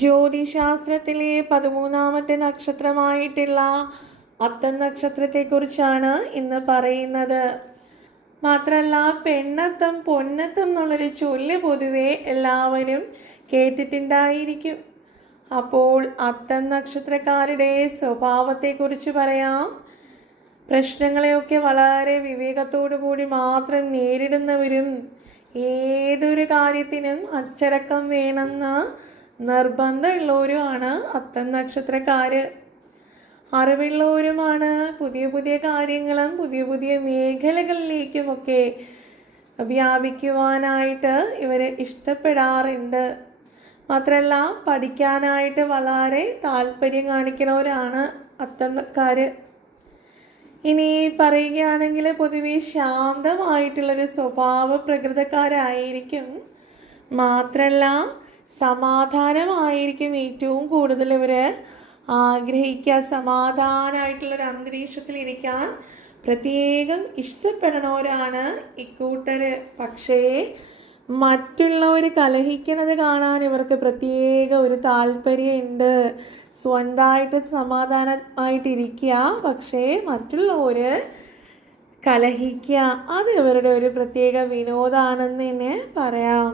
ജ്യോതിശാസ്ത്രത്തിലെ 13ാമത്തെ നക്ഷത്രമായിട്ടുള്ള അത്തം നക്ഷത്രത്തെക്കുറിച്ചാണ് ഇന്ന് പറയുന്നത്. മാത്രമല്ല, പെണ്ണത്തം പൊന്നത്തം എന്നുള്ളൊരു ചൊല്ല് പൊതുവെ എല്ലാവരും കേട്ടിട്ടുണ്ടായിരിക്കും. അപ്പോൾ അത്തം നക്ഷത്രക്കാരുടെ സ്വഭാവത്തെക്കുറിച്ച് പറയാം. പ്രശ്നങ്ങളെയൊക്കെ വളരെ വിവേകത്തോടു കൂടി മാത്രം നേരിടുന്നവരും, ഏതൊരു കാര്യത്തിനും അച്ചടക്കം വേണമെന്ന നിർബന്ധമുള്ളവരുമാണ് അത്തം നക്ഷത്രക്കാര്. അറിവുള്ളവരുമാണ്. പുതിയ പുതിയ കാര്യങ്ങളും പുതിയ പുതിയ മേഖലകളിലേക്കുമൊക്കെ വ്യാപിക്കുവാനായിട്ട് ഇവർ ഇഷ്ടപ്പെടാറുണ്ട്. മാത്രമല്ല, പഠിക്കാനായിട്ട് വളരെ താല്പര്യം കാണിക്കുന്നവരാണ് അത്തംകാര്. ഇനി പറയുകയാണെങ്കിൽ പൊതുവെ ശാന്തമായിട്ടുള്ളൊരു സ്വഭാവ പ്രകൃതക്കാരായിരിക്കും. മാത്രമല്ല, സമാധാനമായിരിക്കും ഏറ്റവും കൂടുതൽ ഇവർ ആഗ്രഹിക്കുക. സമാധാനമായിട്ടുള്ളൊരു അന്തരീക്ഷത്തിൽ ഇരിക്കാൻ പ്രത്യേകം ഇഷ്ടപ്പെടുന്നവരാണ് ഇക്കൂട്ടർ. പക്ഷേ മറ്റുള്ളവർ കലഹിക്കുന്നത് കാണാൻ ഇവർക്ക് പ്രത്യേക ഒരു താല്പര്യമുണ്ട്. സ്വന്തമായിട്ട് സമാധാനമായിട്ടിരിക്കുക, പക്ഷേ മറ്റുള്ളവർ കലഹിക്കുക, അത് ഇവരുടെ ഒരു പ്രത്യേക വിനോദമാണെന്ന് തന്നെ പറയാം.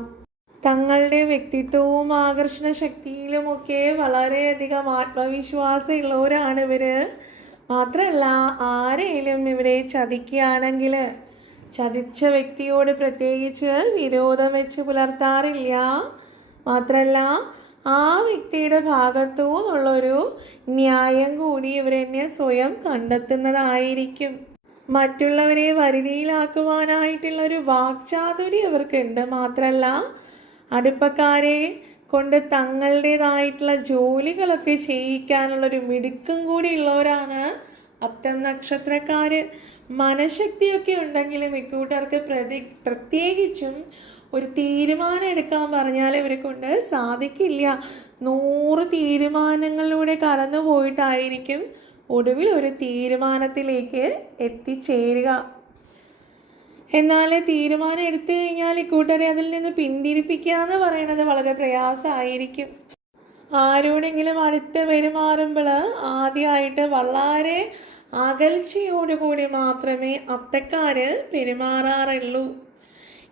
തങ്ങളുടെ വ്യക്തിത്വവും ആകർഷണ ശക്തിയിലുമൊക്കെ വളരെയധികം ആത്മവിശ്വാസം ഉള്ളവരാണ് ഇവർ. മാത്രമല്ല, ആരെയും ഇവരെ ചതിക്കുകയാണെങ്കിൽ ചതിച്ച വ്യക്തിയോട് പ്രത്യേകിച്ച് വിരോധം വെച്ച് പുലർത്താറില്ല. മാത്രമല്ല, ആ വ്യക്തിയുടെ ഭാഗത്തു നിന്നുള്ളൊരു ന്യായം കൂടി ഇവരെന്നെ സ്വയം കണ്ടെത്തുന്നതായിരിക്കും. മറ്റുള്ളവരെ വരുതിയിലാക്കുവാനായിട്ടുള്ളൊരു വാക്ചാതുര്യം ഇവർക്കുണ്ട്. മാത്രമല്ല, അടുപ്പക്കാരെ കൊണ്ട് തങ്ങളുടേതായിട്ടുള്ള ജോലികളൊക്കെ ചെയ്യിക്കാനുള്ളൊരു മിടുക്കും കൂടി ഉള്ളവരാണ് അത്തം നക്ഷത്രക്കാർ. മനഃശക്തിയൊക്കെ ഉണ്ടെങ്കിലും ഇക്കൂട്ടർക്ക് പ്രത്യേകിച്ചും ഒരു തീരുമാനം എടുക്കാൻ പറഞ്ഞാൽ ഇവരെ കൊണ്ട് സാധിക്കില്ല. 100 തീരുമാനങ്ങളിലൂടെ കടന്നു പോയിട്ടായിരിക്കും ഒടുവിൽ ഒരു തീരുമാനത്തിലേക്ക് എത്തിച്ചേരുക. എന്നാൽ തീരുമാനം എടുത്തു കഴിഞ്ഞാൽ ഇക്കൂട്ടരെ അതിൽ നിന്ന് പിന്തിരിപ്പിക്കുക എന്ന് പറയുന്നത് വളരെ പ്രയാസമായിരിക്കും. ആരോടെങ്കിലും അടുത്ത് പെരുമാറുമ്പോൾ ആദ്യമായിട്ട് വളരെ അകൽച്ചയോടുകൂടി മാത്രമേ അത്തക്കാര് പെരുമാറാറുള്ളൂ.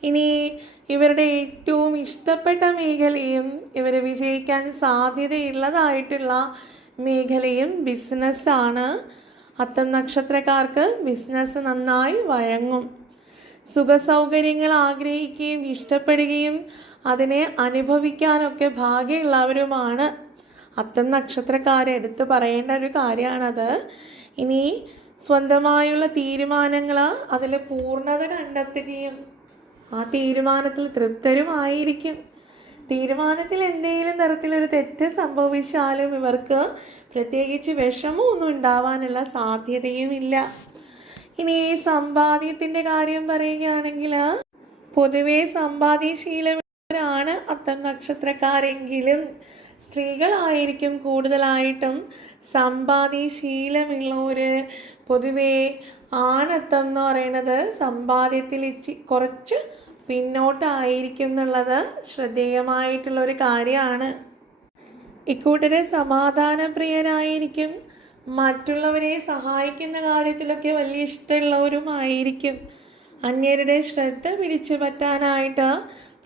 ഇനി ഇവരുടെ ഏറ്റവും ഇഷ്ടപ്പെട്ട മേഖലയും ഇവർ വിജയിക്കാൻ സാധ്യതയുള്ളതായിട്ടുള്ള മേഖലയും ബിസിനസ്സാണ്. അത്തം നക്ഷത്രക്കാർക്ക് ബിസിനസ് നന്നായി വഴങ്ങും. സുഖസൗകര്യങ്ങൾ ആഗ്രഹിക്കുകയും ഇഷ്ടപ്പെടുകയും അതിനെ അനുഭവിക്കാനൊക്കെ ഭാഗ്യമുള്ളവരുമാണ് അത്തം നക്ഷത്രക്കാരെ. എടുത്ത് പറയേണ്ട ഒരു കാര്യമാണത്. ഇനി സ്വന്തമായുള്ള തീരുമാനങ്ങൾ അതിൽ പൂർണ്ണത കണ്ടെത്തുകയും ആ തീരുമാനത്തിൽ തൃപ്തരുമായിരിക്കും. തീരുമാനത്തിൽ എന്തെങ്കിലും തരത്തിലൊരു തെറ്റ് സംഭവിച്ചാലും ഇവർക്ക് പ്രത്യേകിച്ച് വിഷമമൊന്നും ഉണ്ടാവാനുള്ള സാധ്യതയുമില്ല. ഇനി സമ്പാദ്യത്തിൻ്റെ കാര്യം പറയുകയാണെങ്കിൽ പൊതുവെ സമ്പാദ്യശീലമാണ് അത്തം നക്ഷത്രക്കാരെങ്കിലും സ്ത്രീകളായിരിക്കും കൂടുതലായിട്ടും സമ്പാദ്യശീലമുള്ളവർ. പൊതുവെ ആണത്തം എന്ന് പറയുന്നത് സമ്പാദ്യത്തിൽ കുറച്ച് പിന്നോട്ടായിരിക്കും എന്നുള്ളത് ശ്രദ്ധേയമായിട്ടുള്ളൊരു കാര്യമാണ്. ഇക്കൂട്ടരെ സമാധാനപ്രിയരായിരിക്കും. മറ്റുള്ളവരെ സഹായിക്കുന്ന കാര്യത്തിലൊക്കെ വലിയ ഇഷ്ടമുള്ളവരുമായിരിക്കും. അന്യരുടെ ശ്രദ്ധ പിടിച്ചു പറ്റാനായിട്ട്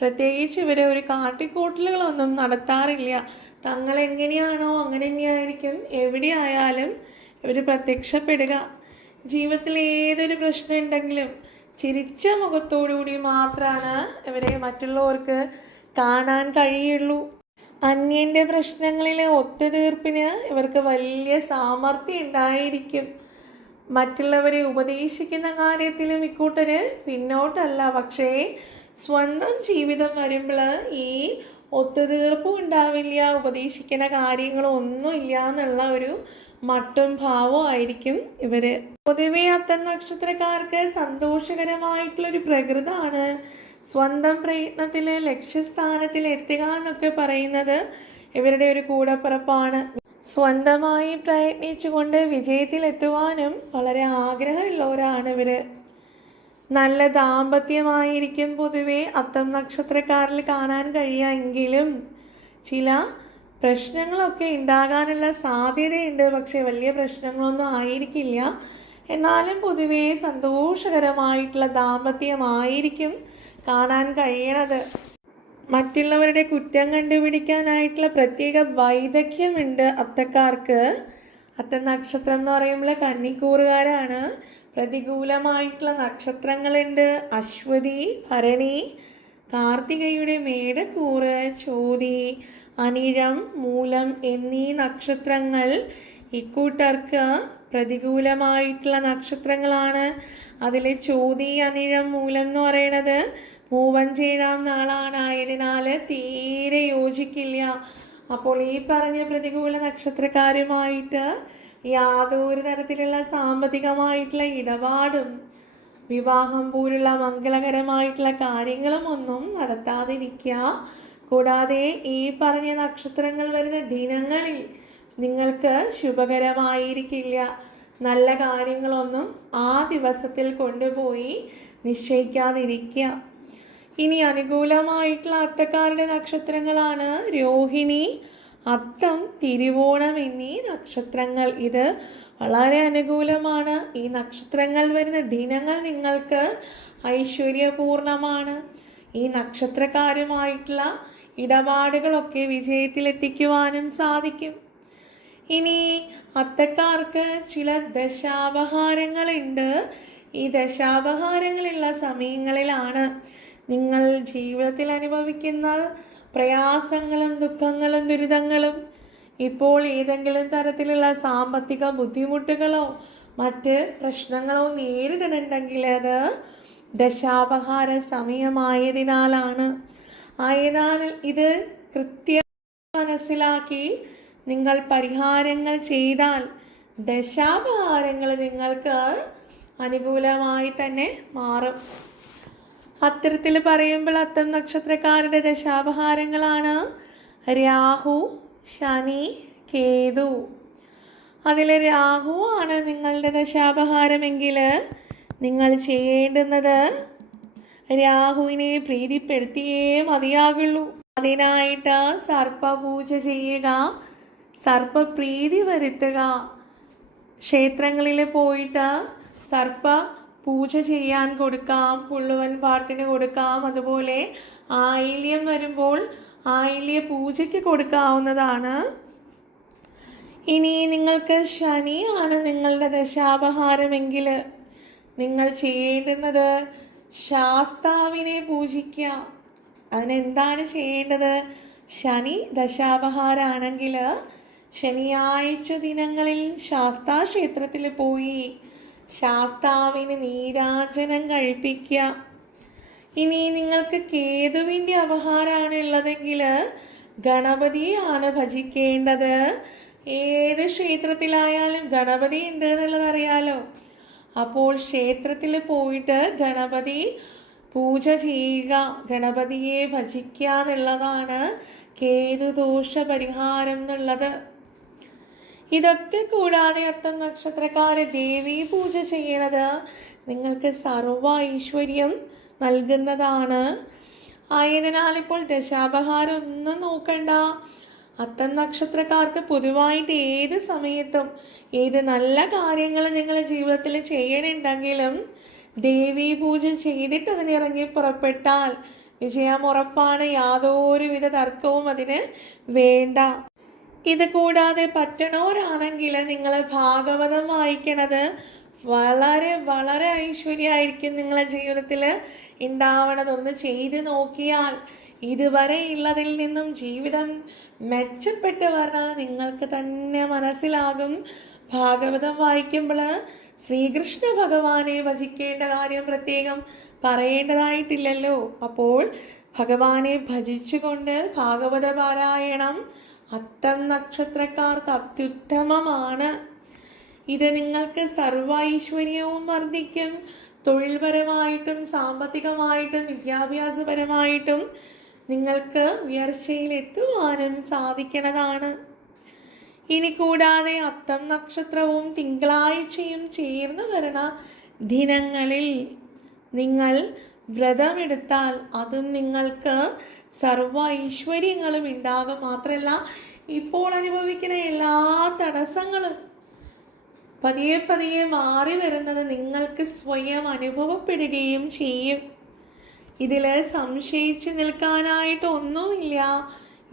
പ്രത്യേകിച്ച് ഇവരെ ഒരു കാട്ടിക്കൂട്ടലുകളൊന്നും നടത്താറില്ല. തങ്ങളെങ്ങനെയാണോ അങ്ങനെ തന്നെയായിരിക്കും എവിടെയായാലും ഇവർ പ്രത്യക്ഷപ്പെടുക. ജീവിതത്തിൽ ഏതൊരു പ്രശ്നം ഉണ്ടെങ്കിലും ചിരിച്ച മുഖത്തോടുകൂടി മാത്രമാണ് ഇവരെ മറ്റുള്ളവർക്ക് കാണാൻ കഴിയുള്ളൂ. അന്യൻ്റെ പ്രശ്നങ്ങളിൽ ഒത്തുതീർപ്പിന് ഇവർക്ക് വലിയ സാമർഥ്യം ഉണ്ടായിരിക്കും. മറ്റുള്ളവരെ ഉപദേശിക്കുന്ന കാര്യത്തിലും ഇക്കൂട്ടര് പിന്നോട്ടല്ല. പക്ഷേ സ്വന്തം ജീവിതം വരുമ്പോൾ ഈ ഒത്തുതീർപ്പും ഉണ്ടാവില്ല, ഉപദേശിക്കുന്ന കാര്യങ്ങളൊന്നുമില്ല എന്നുള്ള ഒരു മട്ടും ഭാവവും ആയിരിക്കും ഇവർ. പൊതുവെ അത്തം നക്ഷത്രക്കാർക്ക് സന്തോഷകരമായിട്ടുള്ളൊരു പ്രകൃതമാണ്. സ്വന്തം പ്രയത്നത്തിൽ ലക്ഷ്യസ്ഥാനത്തിൽ എത്തുക എന്നൊക്കെ പറയുന്നത് ഇവരുടെ ഒരു കൂടപ്പിറപ്പാണ്. സ്വന്തമായി പ്രയത്നിച്ചുകൊണ്ട് വിജയത്തിലെത്തുവാനും വളരെ ആഗ്രഹമുള്ളവരാണ് ഇവർ. നല്ല ദാമ്പത്യമായിരിക്കും പൊതുവെ അത്തം നക്ഷത്രക്കാരിൽ കാണാൻ കഴിയുമെങ്കിലും ചില പ്രശ്നങ്ങളൊക്കെ ഉണ്ടാകാനുള്ള സാധ്യതയുണ്ട്, പക്ഷേ വലിയ പ്രശ്നങ്ങളൊന്നും ആയിരിക്കില്ല. എന്നാലും പൊതുവേ സന്തോഷകരമായിട്ടുള്ള ദാമ്പത്യമായിരിക്കും കാണാൻ കഴിയണത്. മറ്റുള്ളവരുടെ കുറ്റം കണ്ടുപിടിക്കാനായിട്ടുള്ള പ്രത്യേക വൈദഗ്ധ്യമുണ്ട് അത്തക്കാർക്ക്. അത്ത നക്ഷത്രം എന്ന് പറയുമ്പോൾ കന്നിക്കൂറുകാരാണ്. പ്രതികൂലമായിട്ടുള്ള നക്ഷത്രങ്ങളുണ്ട്: അശ്വതി, ഭരണി, കാർത്തികയുടെ മേടക്കൂറ്, ചോതി, അനിഴം, മൂലം എന്നീ നക്ഷത്രങ്ങൾ ഇക്കൂട്ടർക്ക് പ്രതികൂലമായിട്ടുള്ള നക്ഷത്രങ്ങളാണ്. അതിൽ ചോതി, അനിഴം, മൂലം എന്ന് പറയുന്നത് മൂവഞ്ചേഴാം നാളാണ്. ആയതിനാൽ തീരെ യോജിക്കില്ല. അപ്പോൾ ഈ പറഞ്ഞ പ്രതികൂല നക്ഷത്രക്കാരുമായിട്ട് യാതൊരു തരത്തിലുള്ള സാമ്പത്തികമായിട്ടുള്ള ഇടപാടും വിവാഹം പോലുള്ള മംഗളകരമായിട്ടുള്ള കാര്യങ്ങളും ഒന്നും നടത്താതിരിക്കുക. കൂടാതെ ഈ പറഞ്ഞ നക്ഷത്രങ്ങൾ വരുന്ന ദിനങ്ങളിൽ നിങ്ങൾക്ക് ശുഭകരമായിരിക്കില്ല. നല്ല കാര്യങ്ങളൊന്നും ആ ദിവസത്തിൽ കൊണ്ടുപോയി നിശ്ചയിക്കാതിരിക്കുക. ഇനി അനുകൂലമായിട്ടുള്ള അത്തക്കാരുടെ നക്ഷത്രങ്ങളാണ് രോഹിണി, അത്തം, തിരുവോണം എന്നീ നക്ഷത്രങ്ങൾ. ഇത് വളരെ അനുകൂലമാണ്. ഈ നക്ഷത്രങ്ങൾ വരുന്ന ദിനങ്ങൾ നിങ്ങൾക്ക് ഐശ്വര്യപൂർണമാണ്. ഈ നക്ഷത്രക്കാരുമായിട്ടുള്ള ഇടപാടുകളൊക്കെ വിജയത്തിലെത്തിക്കുവാനും സാധിക്കും. ഇനി അത്തക്കാർക്ക് ചില ദശാപഹാരങ്ങളുണ്ട്. ഈ ദശാപഹാരങ്ങളുള്ള സമയങ്ങളിലാണ് നിങ്ങൾ ജീവിതത്തിൽ അനുഭവിക്കുന്ന പ്രയാസങ്ങളും ദുഃഖങ്ങളും ദുരിതങ്ങളും, ഇപ്പോൾ ഏതെങ്കിലും തരത്തിലുള്ള സാമ്പത്തിക ബുദ്ധിമുട്ടുകളോ മറ്റ് പ്രശ്നങ്ങളോ നേരിടുന്നുണ്ടെങ്കിൽ അത് ദശാപഹാര സമയമായതിനാലാണ്. ആയതിനാൽ ഇത് കൃത്യം മനസ്സിലാക്കി നിങ്ങൾ പരിഹാരങ്ങൾ ചെയ്താൽ ദശാപഹാരങ്ങൾ നിങ്ങൾക്ക് അനുകൂലമായി തന്നെ മാറും. അത്തരത്തിൽ പറയുമ്പോൾ അത്തം നക്ഷത്രക്കാരുടെ ദശാപഹാരങ്ങളാണ് രാഹു, ശനി, കേതു. അതിൽ രാഹു ആണ് നിങ്ങളുടെ ദശാപഹാരമെങ്കിൽ നിങ്ങൾ ചെയ്യേണ്ടുന്നത് രാഹുവിനെ പ്രീതിപ്പെടുത്തിയേ മതിയാകുള്ളൂ. അതിനായിട്ട് സർപ്പപൂജ ചെയ്യുക, സർപ്പപ്രീതി വരുത്തുക. ക്ഷേത്രങ്ങളിൽ പോയിട്ട് സർപ്പ പൂജ ചെയ്യാൻ കൊടുക്കാം, പുള്ളുവൻ പാട്ടിന് കൊടുക്കാം. അതുപോലെ ആയില്യം വരുമ്പോൾ ആയില്യ പൂജയ്ക്ക് കൊടുക്കാവുന്നതാണ്. ഇനി നിങ്ങൾക്ക് ശനിയാണ് നിങ്ങളുടെ ദശാപഹാരമെങ്കിൽ നിങ്ങൾ ചെയ്യേണ്ടുന്നത് ശാസ്താവിനെ പൂജിക്കുക. അതിനെന്താണ് ചെയ്യേണ്ടത്? ശനി ദശാപഹാരാണെങ്കിൽ ശനിയാഴ്ച ദിനങ്ങളിൽ ശാസ്താ ക്ഷേത്രത്തിൽ പോയി ശാസ്താവിന് നീരാജനം കഴിപ്പിക്കുക. ഇനി നിങ്ങൾക്ക് കേതുവിൻ്റെ അപഹാരമാണ് ഉള്ളതെങ്കിൽ ഗണപതിയാണ് ഭജിക്കേണ്ടത്. ഏത് ക്ഷേത്രത്തിലായാലും ഗണപതി ഉണ്ട് എന്നുള്ളത് അറിയാലോ. അപ്പോൾ ക്ഷേത്രത്തിൽ പോയിട്ട് ഗണപതി പൂജ ചെയ്യുക, ഗണപതിയെ ഭജിക്കുക എന്നുള്ളതാണ് കേതുദോഷ പരിഹാരം എന്നുള്ളത്. ഇതൊക്കെ കൂടാതെ അത്തം നക്ഷത്രക്കാരെ ദേവീ പൂജ ചെയ്യണത് നിങ്ങൾക്ക് സർവ്വ ഐശ്വര്യം നൽകുന്നതാണ്. ആയതിനാൽ ഇപ്പോൾ ദശാപഹാരം ഒന്നും നോക്കണ്ട. അത്തം നക്ഷത്രക്കാർക്ക് പൊതുവായിട്ട് ഏത് സമയത്തും ഏത് നല്ല കാര്യങ്ങൾ നിങ്ങളുടെ ജീവിതത്തിൽ ചെയ്യണമെങ്കിലും ദേവീ പൂജ ചെയ്തിട്ട് അതിനിറങ്ങി പുറപ്പെട്ടാൽ വിജയം ഉറപ്പാണ്. യാതൊരുവിധ തർക്കവും അതിന് വേണ്ട. ഇത് കൂടാതെ പറ്റണവരാണെങ്കിൽ നിങ്ങൾ ഭാഗവതം വായിക്കണത് വളരെ വളരെ ഐശ്വര്യമായിരിക്കും നിങ്ങളുടെ ജീവിതത്തിൽ ഉണ്ടാവണതൊന്ന് ചെയ്ത് നോക്കിയാൽ ഇതുവരെ ഉള്ളതിൽ നിന്നും ജീവിതം മെച്ചപ്പെട്ട് വരാൻ നിങ്ങൾക്ക് തന്നെ മനസ്സിലാകും. ഭാഗവതം വായിക്കുമ്പോൾ ശ്രീകൃഷ്ണ ഭഗവാനെ ഭജിക്കേണ്ട കാര്യം പ്രത്യേകം പറയേണ്ടതായിട്ടില്ലല്ലോ. അപ്പോൾ ഭഗവാനെ ഭജിച്ചുകൊണ്ട് ഭാഗവത പാരായണം അത്തം നക്ഷത്രക്കാർക്ക് അത്യുത്തമമാണ്. ഇത് നിങ്ങൾക്ക് സർവൈശ്വര്യവും വർദ്ധിക്കും. തൊഴിൽപരമായിട്ടും സാമ്പത്തികമായിട്ടും വിദ്യാഭ്യാസപരമായിട്ടും നിങ്ങൾക്ക് ഉയർച്ചയിലെത്തുവാനും സാധിക്കുന്നതാണ്. ഇനി കൂടാതെ അത്തം നക്ഷത്രവും തിങ്കളാഴ്ചയും ചേർന്ന് വരുന്ന ദിനങ്ങളിൽ നിങ്ങൾ വ്രതമെടുത്താൽ അതും നിങ്ങൾക്ക് സർവ ഐശ്വര്യങ്ങളും ഉണ്ടാകും. മാത്രമല്ല ഇപ്പോൾ അനുഭവിക്കുന്ന എല്ലാ തടസ്സങ്ങളും പതിയെ പതിയെ മാറി വരുന്നത് നിങ്ങൾക്ക് സ്വയം അനുഭവപ്പെടുകയും ചെയ്യും. ഇതിൽ സംശയിച്ച് നിൽക്കാനായിട്ട് ഒന്നുമില്ല.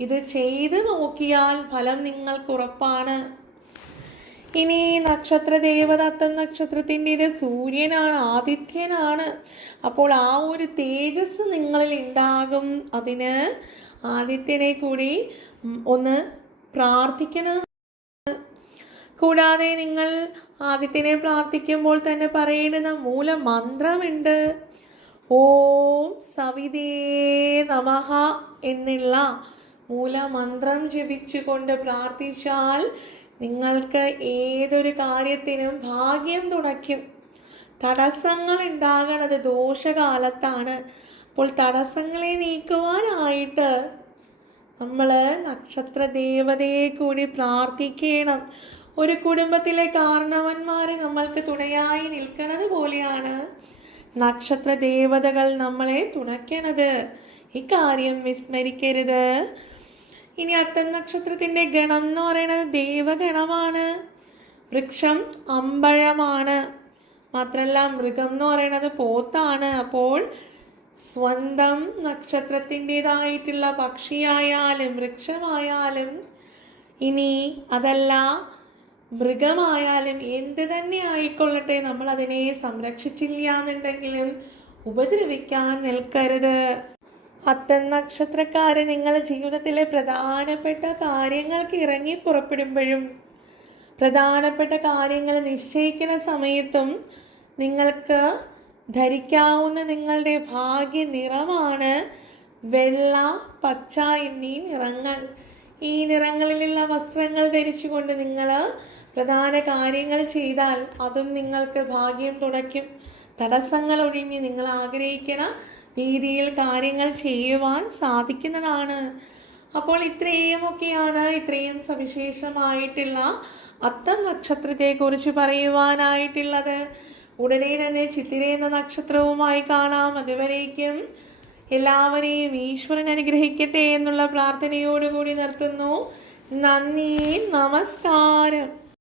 ഇത് ചെയ്ത് നോക്കിയാൽ ഫലം നിങ്ങൾക്ക് ഉറപ്പാണ്. ഇനി നക്ഷത്ര ദേവത അത്തം നക്ഷത്രത്തിൻ്റെ സൂര്യനാണ്, ആദിത്യനാണ്. അപ്പോൾ ആ ഒരു തേജസ് നിങ്ങളിൽ ഉണ്ടാകും. അതിന് ആദിത്യനെ കൂടി ഒന്ന് പ്രാർത്ഥിക്കണം. കൂടാതെ നിങ്ങൾ ആദിത്യനെ പ്രാർത്ഥിക്കുമ്പോൾ തന്നെ പറയേണ്ടുന്ന മൂലമന്ത്രമുണ്ട്. ഓം സവിതേ നമഃ എന്നുള്ള മൂലമന്ത്രം ജപിച്ചുകൊണ്ട് പ്രാർത്ഥിച്ചാൽ നിങ്ങൾക്ക് ഏതൊരു കാര്യത്തിനും ഭാഗ്യം തുണയ്ക്കും. തടസ്സങ്ങൾ ഉണ്ടാകണത് ദോഷകാലത്താണ്. അപ്പോൾ തടസ്സങ്ങളെ നീക്കുവാനായിട്ട് നമ്മൾ നക്ഷത്ര ദേവതയെ കൂടി പ്രാർത്ഥിക്കണം. ഒരു കുടുംബത്തിലെ കാരണവന്മാരെ നമ്മൾക്ക് തുണയായി നിൽക്കുന്നത് പോലെയാണ് നക്ഷത്ര ദേവതകൾ നമ്മളെ തുണയ്ക്കണത്. ഇക്കാര്യം വിസ്മരിക്കരുത്. ഇനി അത്തം നക്ഷത്രത്തിൻ്റെ ഗണം എന്ന് പറയുന്നത് ദേവഗണമാണ്. വൃക്ഷം അമ്പഴമാണ്. മാത്രമല്ല മൃഗം എന്ന് പറയുന്നത് പോത്താണ്. അപ്പോൾ സ്വന്തം നക്ഷത്രത്തിൻ്റെതായിട്ടുള്ള പക്ഷിയായാലും വൃക്ഷമായാലും ഇനി അതല്ല മൃഗമായാലും എന്ത് തന്നെ ആയിക്കൊള്ളട്ടെ, നമ്മൾ അതിനെ സംരക്ഷിച്ചില്ല എന്നുണ്ടെങ്കിലും ഉപദ്രവിക്കാൻ നിൽക്കരുത്. അത്തം നക്ഷത്രക്കാരെ നിങ്ങളുടെ ജീവിതത്തിലെ പ്രധാനപ്പെട്ട കാര്യങ്ങൾക്ക് ഇറങ്ങി പുറപ്പെടുമ്പോഴും പ്രധാനപ്പെട്ട കാര്യങ്ങൾ നിശ്ചയിക്കുന്ന സമയത്തും നിങ്ങൾക്ക് ധരിക്കാവുന്ന നിങ്ങളുടെ ഭാഗ്യ നിറമാണ് വെള്ള, പച്ച എന്നീ നിറങ്ങൾ. ഈ നിറങ്ങളിലുള്ള വസ്ത്രങ്ങൾ ധരിച്ചുകൊണ്ട് നിങ്ങൾ പ്രധാന കാര്യങ്ങൾ ചെയ്താൽ അതും നിങ്ങൾക്ക് ഭാഗ്യം തുണയ്ക്കും. തടസ്സങ്ങൾ ഒഴിഞ്ഞ് നിങ്ങൾ ആഗ്രഹിക്കുന്ന രീതിയിൽ കാര്യങ്ങൾ ചെയ്യുവാൻ സാധിക്കുന്നതാണ്. അപ്പോൾ ഇത്രയും സവിശേഷമായിട്ടുള്ള അത്തം നക്ഷത്രത്തെക്കുറിച്ച് പറയുവാനായിട്ടുള്ളത്. ഉടനെ തന്നെ ചിത്തിര എന്ന നക്ഷത്രവുമായി കാണാം. അതുവരേക്കും എല്ലാവരെയും ഈശ്വരൻ അനുഗ്രഹിക്കട്ടെ എന്നുള്ള പ്രാർത്ഥനയോടുകൂടി നിർത്തുന്നു. നന്ദി, നമസ്കാരം.